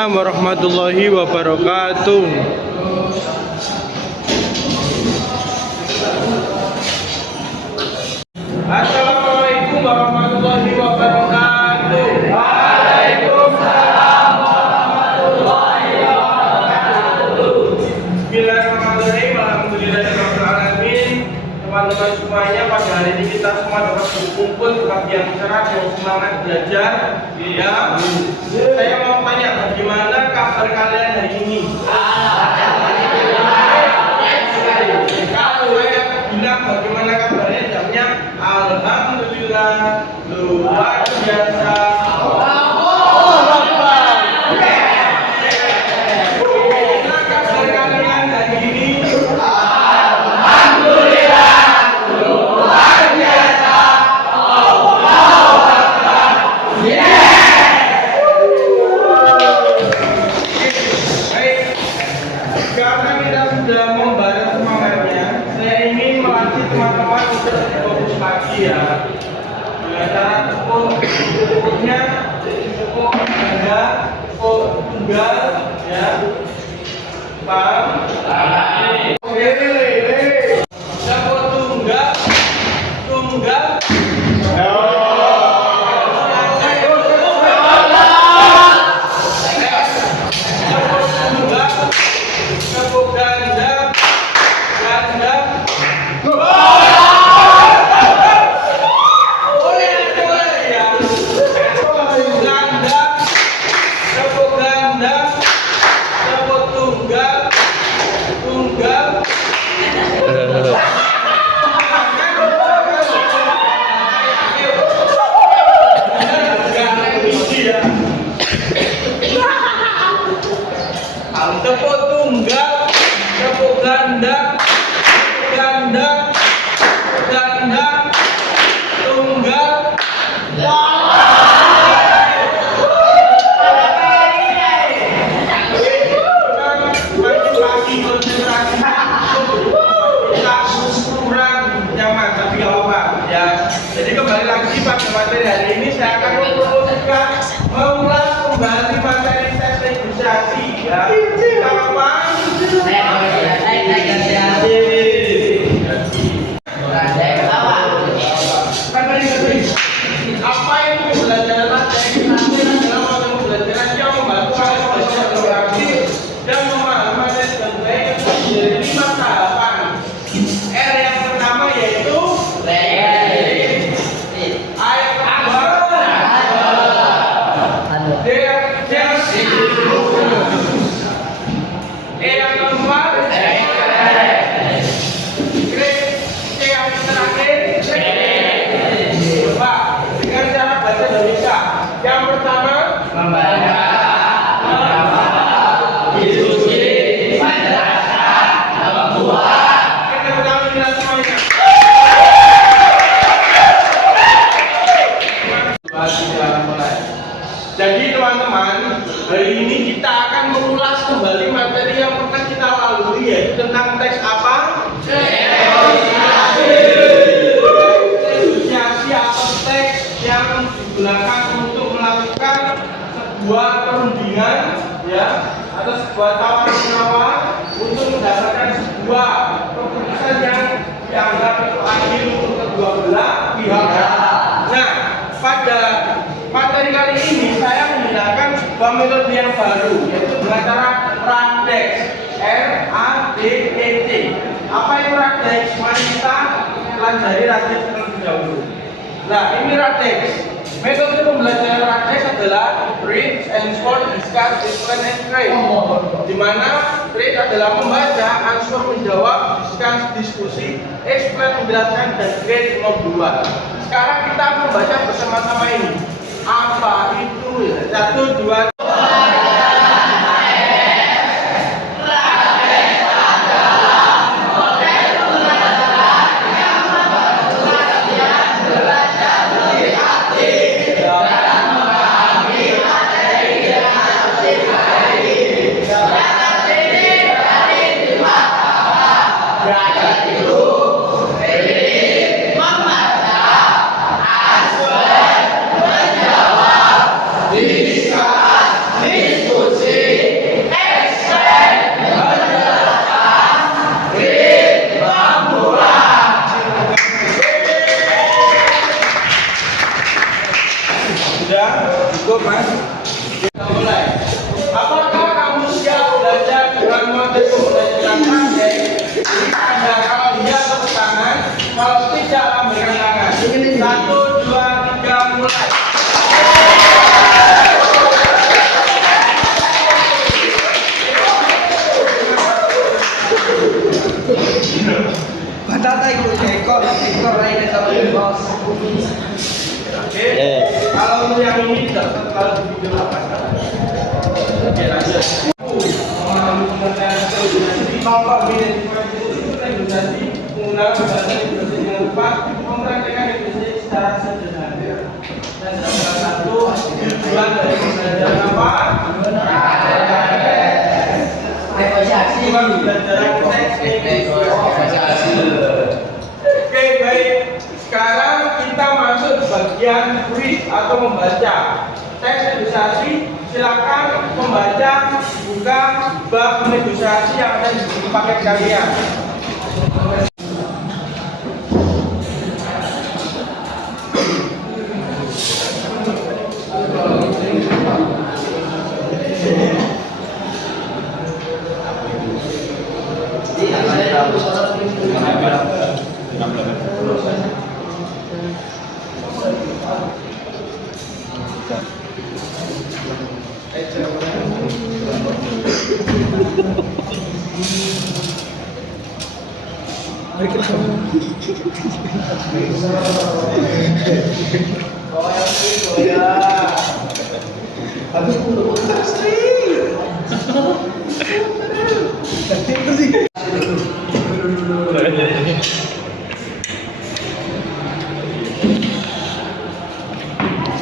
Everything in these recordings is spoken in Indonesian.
Waalaikumsalam warahmatullahi wabarakatuh. Assalamualaikum warahmatullahi wabarakatuh. Waalaikumsalam warahmatullahi wabarakatuh. Bismillahirrahmanirrahim. Alhamdulillahirabbil alamin. Teman-teman semuanya, pada hari ini kita semua dapat berkumpul tempat yang cerah dan semangat belajar. Ya. Saya mau tanya, bagaimana kabar kalian hari ini? Kalau saya bilang bagaimana kabarnya, jawabnya alhamdulillah, luar biasa. Karena kita sudah membahas semangatnya, saya ingin melatih teman-teman untuk fokus lagi ya. Dengan cara tepuknya tepuk ganda, tepuk tunggal ya. Paham? Tepuk tunggal, tunggal. Tepuk tunggal, tepuk ganda, ganda, ganda, tunggal. Pagi konsentrasi, kita kurang nyaman, tapi nggak apa-apa ya. Jadi kembali lagi pada materi hari ini, saya akan mempromosikan mengulas kembali materi tes negosiasi ya. Apa yang pembelajaran materi adalah pembelajaran yang membantu kalian belajar berarti dan memahami materi dengan baik dari 5 tahapan. R yang pertama yaitu A yang kedua D E yang keempat C yang terakhir. Coba dengan cara bahasa Indonesia. Yang pertama Membaca, diskusi, menjelaskan, membuat. kita pertama bilang semuanya. Jadi teman-teman, hari ini kita akan mengulas kembali materi yang pernah kita lalui, yaitu tentang teks apa? Negosiasi atau teks yang digunakan untuk melakukan sebuah perundingan ya, atau sebuah tawar-menawar untuk mendapatkan sebuah keputusan yang dianggap itu adil untuk kedua belah pihak. Nah, pada materi kali ini saya menggunakan sebuah metode yang baru, yaitu dengan cara RADEX. RADEX. Apa itu RADEX? Mari kita pelajari RADEX terlebih dahulu. Nah, ini RADEX. Metode pembelajaran RADEX adalah read, answer, discuss, explain, and create. Di mana read adalah membaca, answer menjawab, discuss diskusi, explain menjelaskan, dan create membuat. Sekarang kita membaca bersama-sama ini. Apa itu ya? 1, 2, 3. Bisa Apakah kamu siap belajar dengan materi pembelajaran praktek? Ini tanda kalau iya tepuk tangan, kalau tidak lambaikan tangan. 1, 2, 3, mulai. Batata ikut ekor lainnya sama bos. Oke, kalau untuk yang ini tidak terlalu di video apa? Oke, lanjut. Memahami pengertian negosiasi, kelompok negosiasi menggunakan bahasa negosiasi dengan tepat, mempraktikkan negosiasi secara sederhana. Dan salah satu tujuan dari pembelajaran apa? Negosiasi. Pembelajaran teknik negosiasi. Oke, baik. Sekarang kita masuk bagian read atau membaca. Teks negosiasi, silakan membaca, buka bab negosiasi yang ada di paket kalian.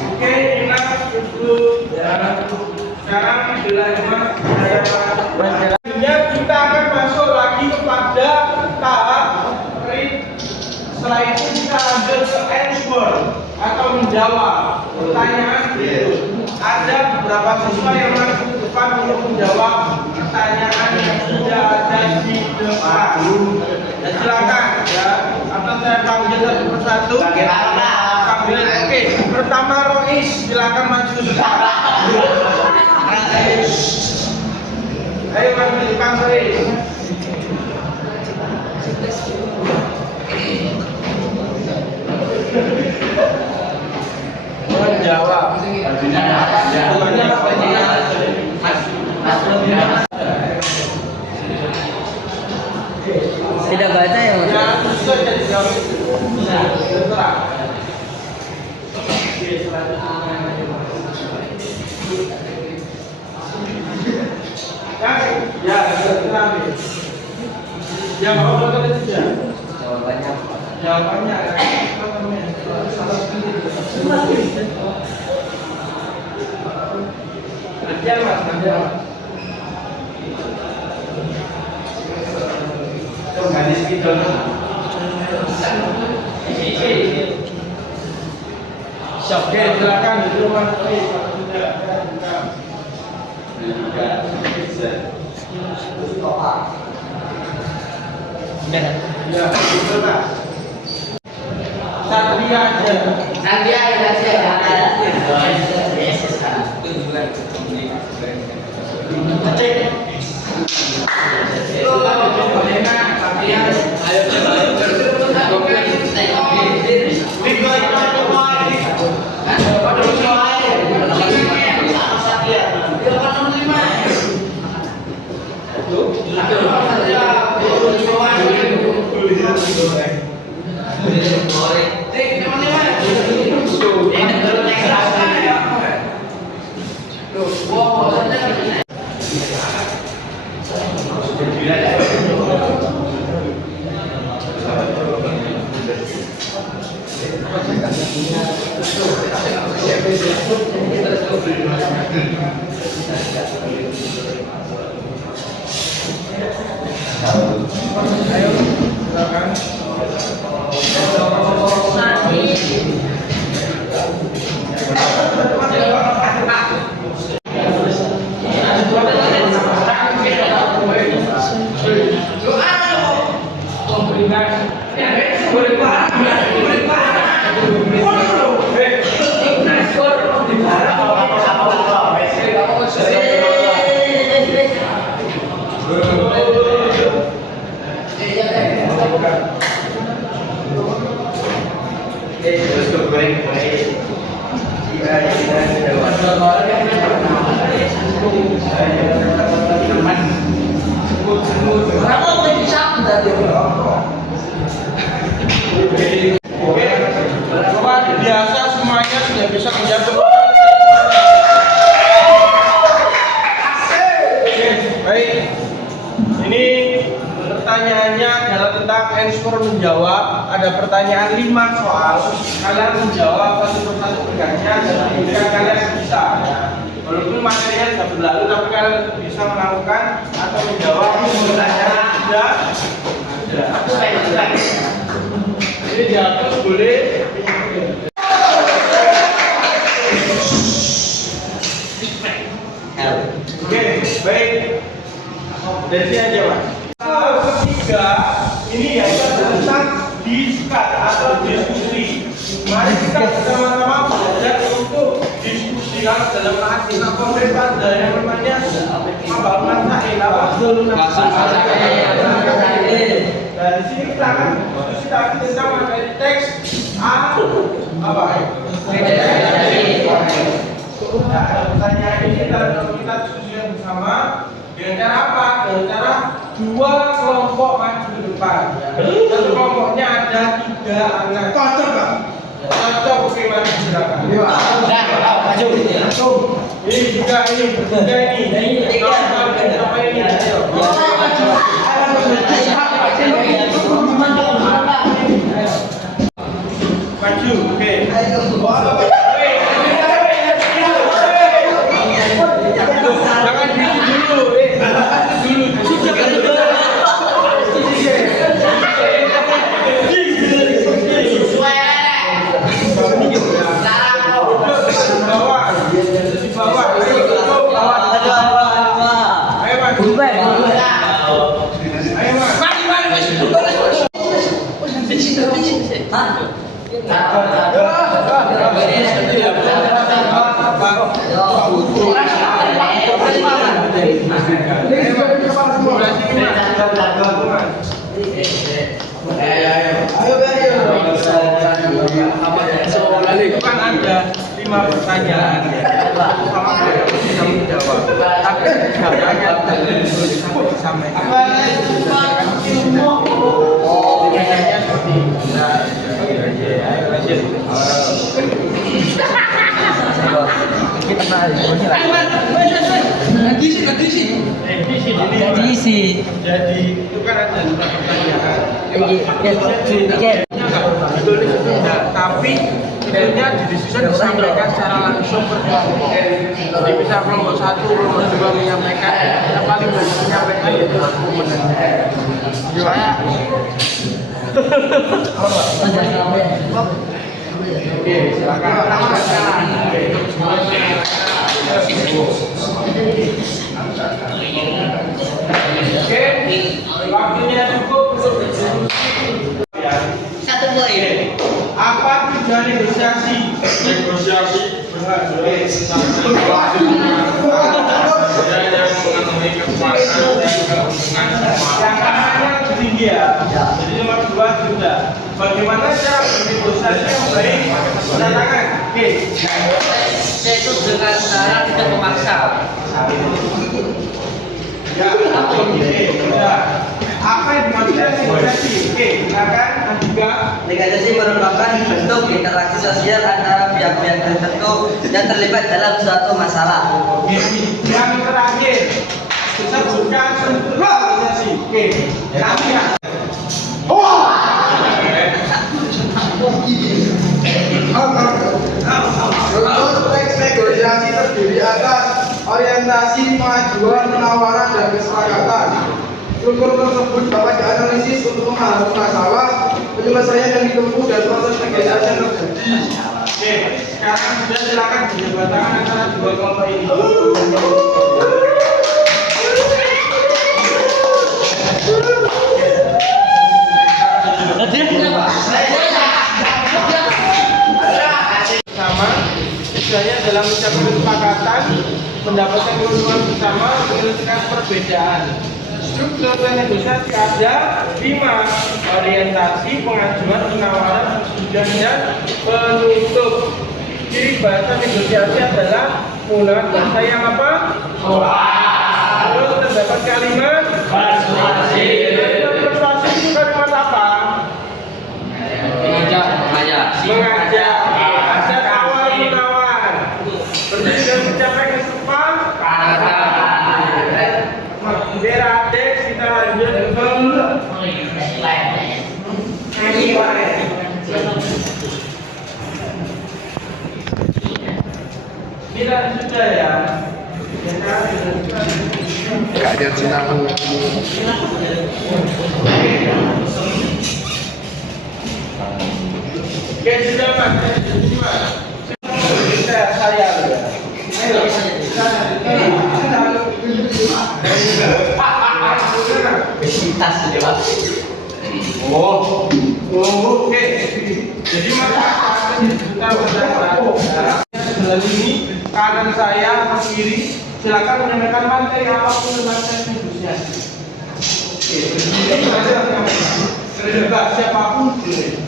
Oke, ingat dulu ya. Sekarang ya, kita akan masuk lagi kepada tahap read. Setelah itu kita lanjut ke answer atau menjawab pertanyaan berikut. Ada beberapa siswa yang masuk ke depan untuk menjawab pertanyaan yang sudah ada di depan. Ya, silakan ya. Atau saya panggil satu persatu. Panggil. Oke, pertama Rois, silakan maju ke depan. Ayo maju ke depan Rois. Menjawab. Tidak baca ya mas? Ya, susah jadi jawab. Nah, terserah. Oke, selanjutnya. Ya, terserah. Yang apa tadi tidak? Jawabannya apa? Jawabannya Kerjaan mas, kerjaan mas. Ganis gitu. Oke, silakan di rumah ini. Ya, itu mas. Satria aja. Nanti ada siapa? Ayo, silakan. Oke, coba biasa semuanya sudah bisa menjawab. Oke, baik. Ini pertanyaannya adalah tentang answer menjawab. Ada pertanyaan 5 soal. Kalian menjawab satu persatu bergantian dan kemudian kalian bisa. Ya. Walaupun materinya sudah berlalu, tapi kalian tetap bisa melakukan atau menjawab pertanyaan sudah ada. Ini dihapus boleh. Oke, baik. Dari sini aja, Mas. Ketiga, ini yaitu tentang diskat atau diskusi. Mari kita bersama-sama belajar untuk diskusi dalam arti pemerintah dan yang namanya pembangunan Nah, di sini kita akan diskusi tentang materi teks apa? Pertanyaan ini kita diskusikan bersama dengan cara apa? Dengan cara dua kelompok maju ke depan. Satu kelompoknya ada 3 anak. Cocok nggak? Cocok, oke, maju silakan. Maju. Ini juga ini bertiga ini. Apa ini? Maju, oke. Jangan dulu. Kan ada 5 pertanyaan sama bisa menjawab. Tapi jawabannya disampaikan. Pertanyaannya seperti jadi itu kan ada 5 pertanyaan. Tapi intinya didiskusikan disampaikan secara langsung per kelompok. Jadi bisa kelompok 1, kelompok 2 menyampaikan, yang paling banyak menyampaikan yaitu komennya. Gimana? Oke, silakan. Oke, waktunya cukup untuk berdiskusi. Satu poin. Apa tujuan negosiasi? Negosiasi benar. Yang namanya tinggi ya. Jadi nomor 2 sudah. Bagaimana cara bernegosiasi yang baik? Katakan. Oke. Yaitu dengan cara tidak memaksa. Ya, oke, sudah. Apa yang dimaksudkan negosiasi? Oke, silakan juga. Negosiasi merupakan bentuk interaksi sosial antara pihak-pihak tertentu yang terlibat dalam suatu masalah. Yang terakhir, sebutkan bentuk negosiasi. Oke, kami ya. Bentuk teks negosiasi terdiri atas orientasi, pengajuan, penawaran, dan kesepakatan. Struktur tersebut dapat dianalisis untuk memahami masalah, penyelesaian yang ditempuh, dan proses negosiasi yang terjadi. Oke, sekarang sudah silakan berjabat tangan antara dua kelompok ini. Sama, istilahnya dalam mencapai kesepakatan, mendapatkan keuntungan bersama, menyelesaikan perbedaan. Struktur negosiasi ada 5: orientasi, pengajuan, penawaran, persetujuan, dan penutup. Ciri bahasa negosiasi adalah menggunakan bahasa yang apa? membuat kalimat persuasi. Persuasi itu kalimat apa? Mengajak. Ada tawar menawar. Berdiri dan mencapai kesepakatan. Biar adik kita lanjut ke kita sudah ya. Keadaan Sinamu. Oke, sudah Mas. Kita saya ya. Ayo. Besitas sudah Pak. Oke. Jadi kita sebelah ini kanan saya ke kiri. Silakan menyampaikan materi apapun tentang tes negosiasi. Oke, berdiri saja. Terdebat siapapun boleh.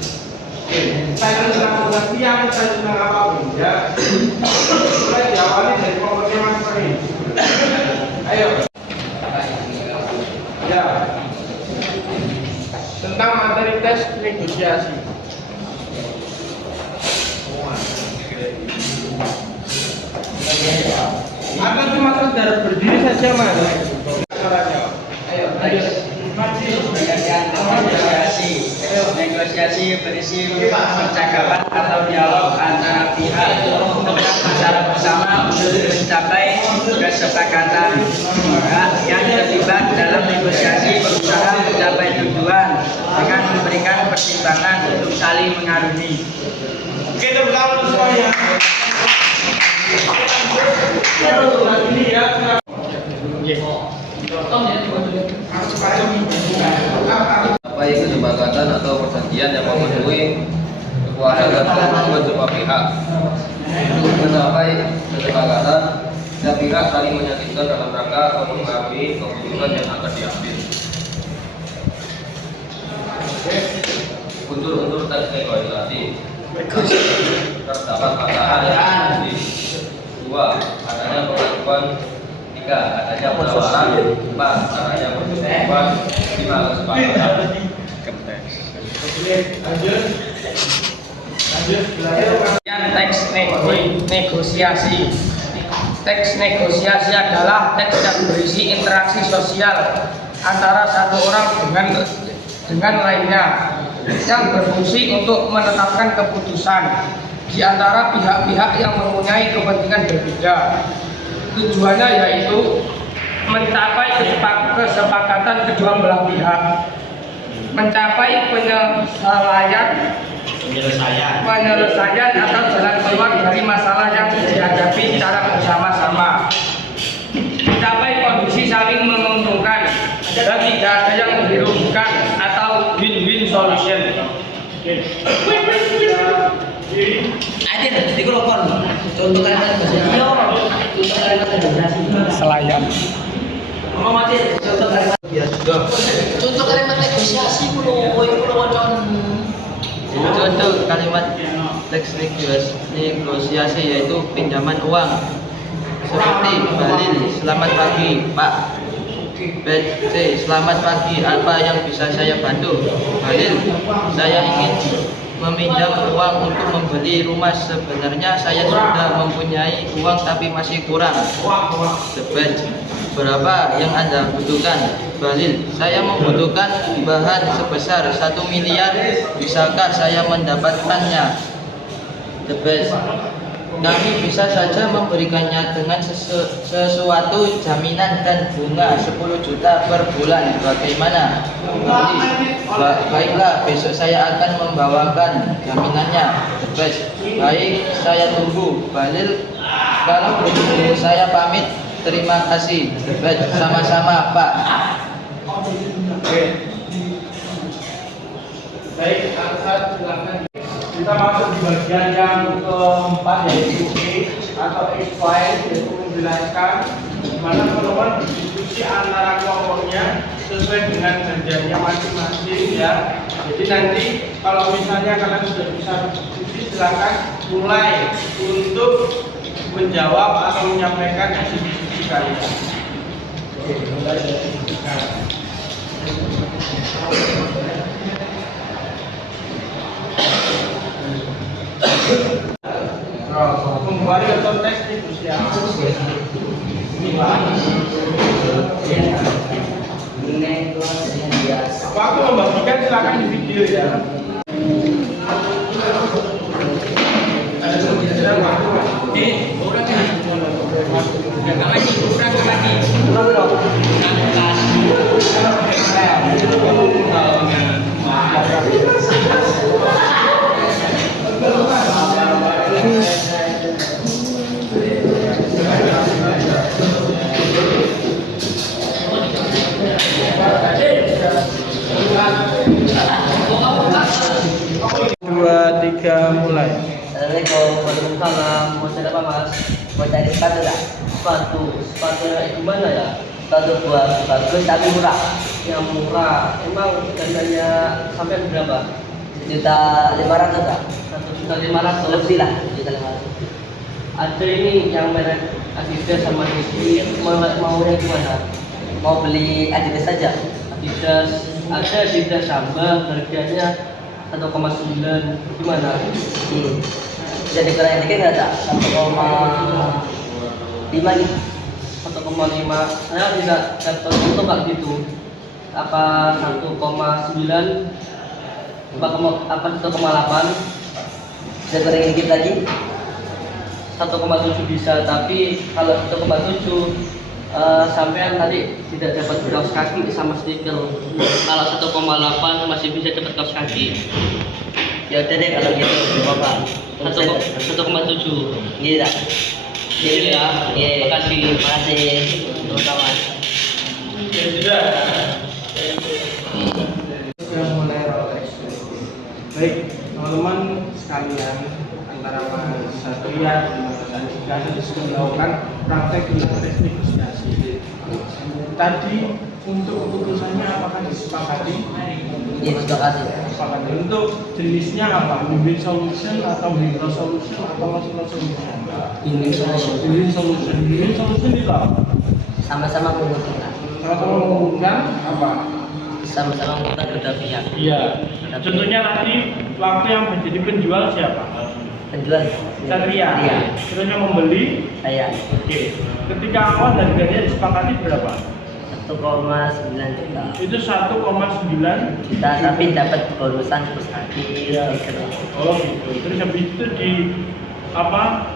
Oke, saya tentang negosiasi yang saya tentang apapun ya. Mulai diawali dari pokoknya Mas Ferry. Ayo. Ya. Tentang materi tes negosiasi. Atau cuma sekedar berdiri saja Mas? Ayo, negosiasi berisi percakapan atau dialog antara pihak tentang masalah bersama untuk mencapai kesepakatan. Yang terlibat dalam negosiasi berusaha mencapai tujuan dengan memberikan pertimbangan untuk saling mengarungi. Oke, tepuk tangan semuanya. Ini ya. Mencapai kesepakatan atau perjanjian yang memenuhi kekuasaan dan kemampuan semua pihak. Untuk mencapai kesepakatan, setiap pihak saling meyakinkan dalam rangka untuk mengambil keputusan yang akan diambil. Unsur-unsur tes negosiasi. Terdapat pasangan. 2. Adanya pengakuan. 3. Adanya penawaran. 4. Adanya persetujuan. 5. Kesepakatan. Yang teks negosiasi. Teks negosiasi adalah teks yang berisi interaksi sosial antara satu orang dengan lainnya yang berfungsi untuk menetapkan keputusan di antara pihak-pihak yang mempunyai kepentingan berbeda. Tujuannya yaitu mencapai kesepakatan kedua belah pihak, mencapai penyelesaian atau jalan keluar dari masalah yang dihadapi secara bersama-sama, mencapai kondisi saling menguntungkan dan tidak ada yang dirugikan atau win-win solution. Adil, di kolokon. Contoh kalimat negosiasi. Selayan. Mau mati. Contoh kalimat negosiasi Contoh kalimat teks negosiasi yaitu pinjaman uang seperti balil, selamat pagi Pak. B. C. Selamat pagi, apa yang bisa saya bantu? Balil, saya ingin meminjam uang untuk membeli rumah. Sebenarnya saya sudah mempunyai uang tapi masih kurang. Debat, berapa yang Anda butuhkan? Balil, saya membutuhkan bahan sebesar 1 miliar. Bisakah saya mendapatkannya? Debat, kami bisa saja memberikannya dengan sesuatu jaminan dan bunga 10 juta per bulan. Bagaimana? Baiklah, besok saya akan membawakan jaminannya. Baik, saya tunggu. Balil, kalau begitu saya pamit. Terima kasih. Sama-sama, Pak. Baik, silakan. Kita masuk di bagian yang keempat yaitu E atau explain, yaitu menjelaskan bagaimana teman-teman berdiskusi antara kelompoknya sesuai dengan janjiannya masing-masing ya. Jadi nanti kalau misalnya kalian sudah bisa diskusi, silakan mulai untuk menjawab atau menyampaikan hasil diskusi kalian. Kembali ke konteks negosiasi. Waktu membagikan silakan di video ya. Dua, tiga, mulai. Assalamualaikum, waalaikumsalam. Mau cari apa mas? Mau cari sepatu tak? Sepatu yang gimana ya? Sepatu buat bagus tapi murah. Yang murah, emang harganya sampai berapa? 1.500.000 tak? 1.500.000 lebih lah, 1.500.000. Ada ini yang merek Adidas sama Nike, maunya gimana? Mau beli Adidas saja? Adidas, ada Adidas sama harganya 1,9 gimana? Jadi kurang dikit nggak tak? 1,5 nih. 1,5. Saya bisa dapat untuk nggak gitu? Apa 1,9? Apa 1,8? Bisa kurang dikit lagi? 1,7 bisa, tapi kalau 1,7 sampean tadi tidak dapat kaos kaki sama stiker. Kalau 1,8 masih bisa dapat kaos kaki. Ya udah deh kalau gitu, Bapak. 1,7. Iya. Iya. Makasih. Terutama. Sudah mulai Rolex. Baik, teman-teman sekalian, antara Mas Satria dan Mas Andika sedang melakukan praktek konteks negosiasi. Tadi untuk keputusannya apakah disepakati? Iya, disepakati. Disepakati. Untuk jenisnya apa? Win-win solution atau hero solution atau loss-loss solution? Win-win solution. Win-win solution. Win-win solution itu apa? Sama-sama menguntungkan. Kalau menguntungkan apa? Sama-sama menguntungkan kedua pihak. Iya. Contohnya tadi waktu yang menjadi penjual siapa? Penjual. Satria. Iya. Terus yang membeli? Saya. Oke. Ketika awal harganya disepakati berapa? 1,9 juta. Itu 1,9 Kita tapi dapat bonusan terus kaki. Iya. Oh gitu. Terus habis itu di apa?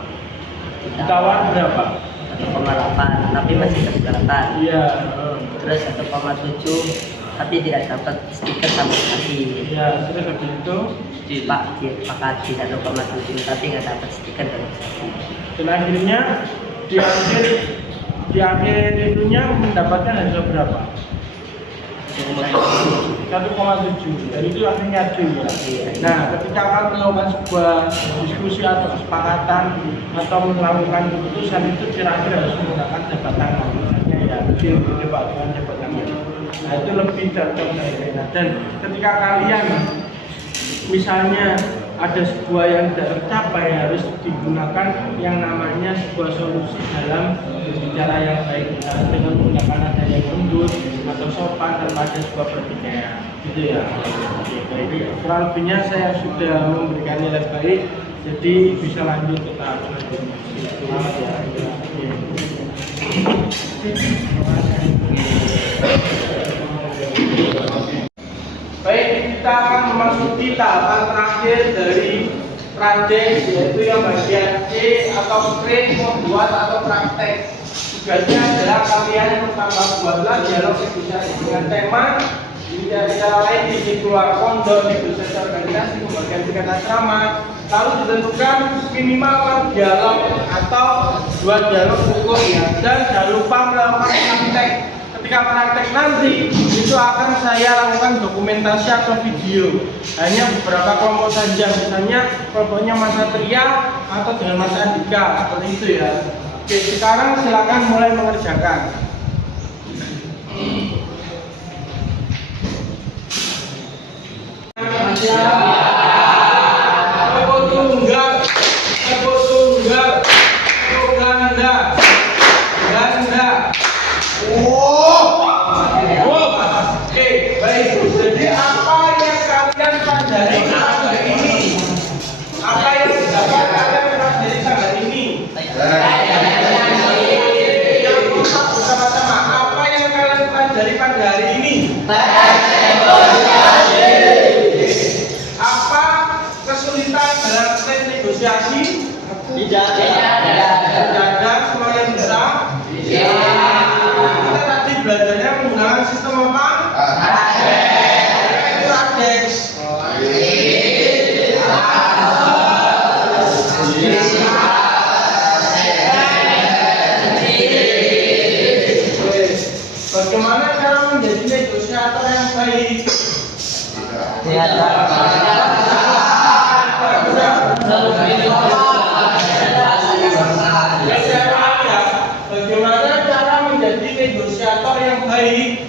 Ditawar berapa? 1,8 tapi masih keberatan. Iya. Terus 1,7 tapi tidak dapat stiker sama kaki. Iya. Terus habis itu Disepakati 1,7 tapi nggak dapat stiker dan kaki. dan akhirnya di akhir itunya mendapatkan hasil berapa? 1,7 dan itu akhirnya deal ya. Nah, ketika akan melakukan sebuah diskusi atau kesepakatan atau melakukan keputusan itu kira-kira harus menggunakan jabat tangan, misalnya ya deal jabat tangan. Nah itu lebih cocok saya. Dan ketika kalian misalnya ada sebuah yang tidak tercapai harus digunakan yang namanya sebuah solusi dalam berbicara yang baik, misalnya dengan menggunakan nada yang lembut atau sopan tanpa ada sebuah perbedaan gitu ya. Oke, baik. Kurang lebihnya saya sudah memberikan nilai baik, jadi bisa lanjut ke tahap selanjutnya. Selamat ya. Baik, kita akan memasuki tahapan terakhir dari project, yaitu yang bagian C atau create, membuat atau praktek. Tugasnya adalah kalian pertama buatlah dialog negosiasi dengan tema, tidak cara lain diisi keluar kondom, negosiasi organisasi, pembagian tingkat asrama. Lalu ditentukan minimal dialog atau 2 dialog hukum ya, dan jangan lupa melakukan praktek. Ketika praktek nanti itu akan saya lakukan dokumentasi atau video, hanya beberapa kelompok saja, misalnya kelompoknya Mas Satria atau dengan Mas Andika, seperti itu ya. Oke, sekarang silakan mulai mengerjakan. Kelompok tunggal, ganda. Oh. Apa kesulitan dalam tes negosiasi? Tidak ada, semuanya bisa. Kita tadi belajarnya menggunakan sistem apa? Radex. Bagaimana cara menjadi negosiator yang baik? Bagaimana cara menjadi negosiator yang baik?